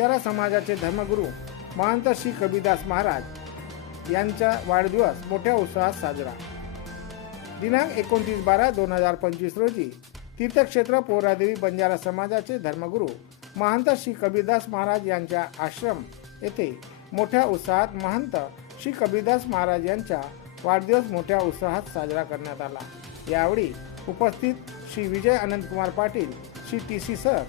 बंजारा समाजाचे धर्मगुरू महंत श्री कबीरदास महाराज यांचा वाढदिवस मोठ्या उत्साहात साजरा। दिनांक 29/12/2025 रोजी तीर्थक्षेत्र पोहरादेवी बंजारा समाजाचे धर्मगुरू महंत श्री कबीरदास महाराज यांच्या आश्रम येथे मोठ्या उत्साहात महंत श्री कबीरदास महाराज यांचा वाढदिवस मोठ्या उत्साहात साजरा करण्यात आला। यावेळी उपस्थित श्री विजय अनंतकुमार पाटील, श्री TC सर,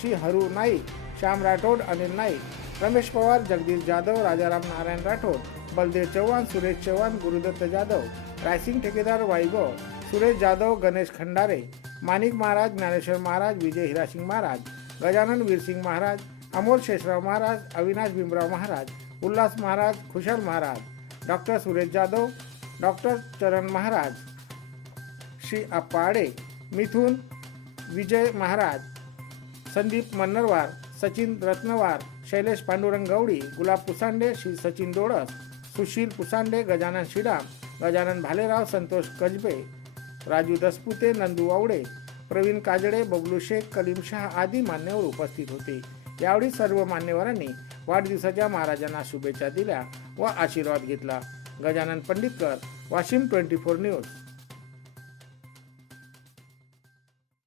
श्री हरू नाईक, श्याम राठोड, अनिल नाईक, रमेश पवार, जगदीश जाधव, राजाराम नारायण राठोड, बलदेव चव्हाण, सुरेश चव्हाण, गुरुदत्त जाधव, रायसिंग ठेकेदार वाईगो, सुरेश जाधव, गणेश खंडारे, माणिक महाराज, ज्ञानेश्वर महाराज, विजय हिरासिंग महाराज, गजानन वीरसिंग महाराज, अमोल शेषराव महाराज, अविनाश भीमराव महाराज, उल्लास महाराज, खुशाल महाराज, डॉक्टर सुरेश जाधव, डॉक्टर चरण महाराज, श्री अप्पाडे, मिथुन विजय महाराज, संदीप मन्नरवार, सचिन रत्नवार, शैलेश पांडुरंग गवडी, गुलाब पुसांडे, श्री सचिन दोडस, सुशील पुसांडे, गजानन शिडाम, गजानन भालेराव, संतोष कजबे, राजू दसपुते, नंदू आवडे, प्रवीण काजडे, बबलू शेख, कलीम शाह आदी मान्यवर उपस्थित होते। यावेळी सर्व मान्यवरांनी वाढदिवसाच्या महाराजांना शुभेच्छा दिल्या व आशीर्वाद घेतला। गजानन पंडितकर, वाशिम 24 न्यूज।